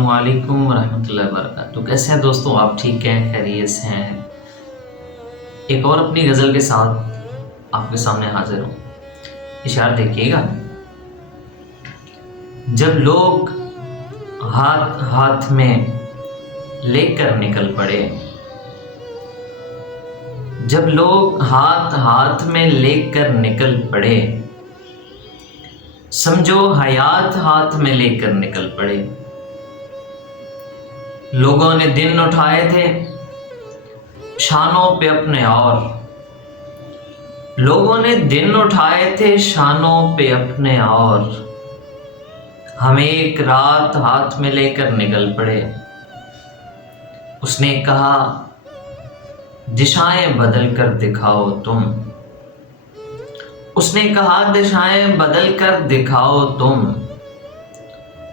السلام علیکم ورحمۃ اللہ وبرکاتہ۔ کیسے ہیں دوستوں؟ آپ ٹھیک ہیں، خیریت سے ہیں؟ ایک اور اپنی غزل کے ساتھ آپ کے سامنے حاضر ہوں۔ اشعار دیکھیے گا۔ جب لوگ ہاتھ ہاتھ میں لے کر نکل پڑے، جب لوگ ہاتھ ہاتھ میں لے کر نکل پڑے، سمجھو حیات ہاتھ میں لے کر نکل پڑے۔ لوگوں نے دن اٹھائے تھے شانوں پہ اپنے، اور لوگوں نے دن اٹھائے تھے شانوں پہ اپنے، اور ہم ایک رات ہاتھ میں لے کر نکل پڑے۔ اس نے کہا دشائیں بدل کر دکھاؤ تم، اس نے کہا دشائیں بدل کر دکھاؤ تم،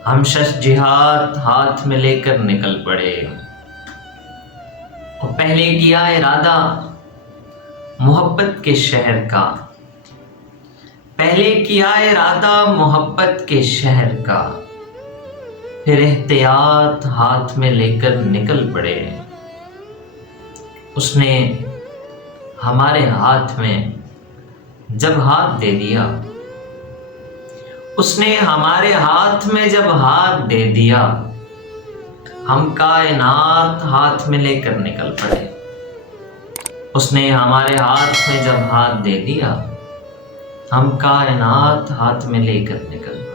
ہم شش جہاد ہاتھ میں لے کر نکل پڑے۔ اور پہلے کیا ارادہ محبت کے شہر کا، پہلے کیا ارادہ محبت کے شہر کا، پھر احتیاط ہاتھ میں لے کر نکل پڑے۔ اس نے ہمارے ہاتھ میں جب ہاتھ دے دیا، اس نے ہمارے ہاتھ میں جب ہاتھ دے دیا، ہم کائنات ہاتھ میں لے کر نکل پڑے۔ اس نے ہمارے ہاتھ میں جب ہاتھ دے دیا، ہم کائنات ہاتھ میں لے کر نکل پڑے۔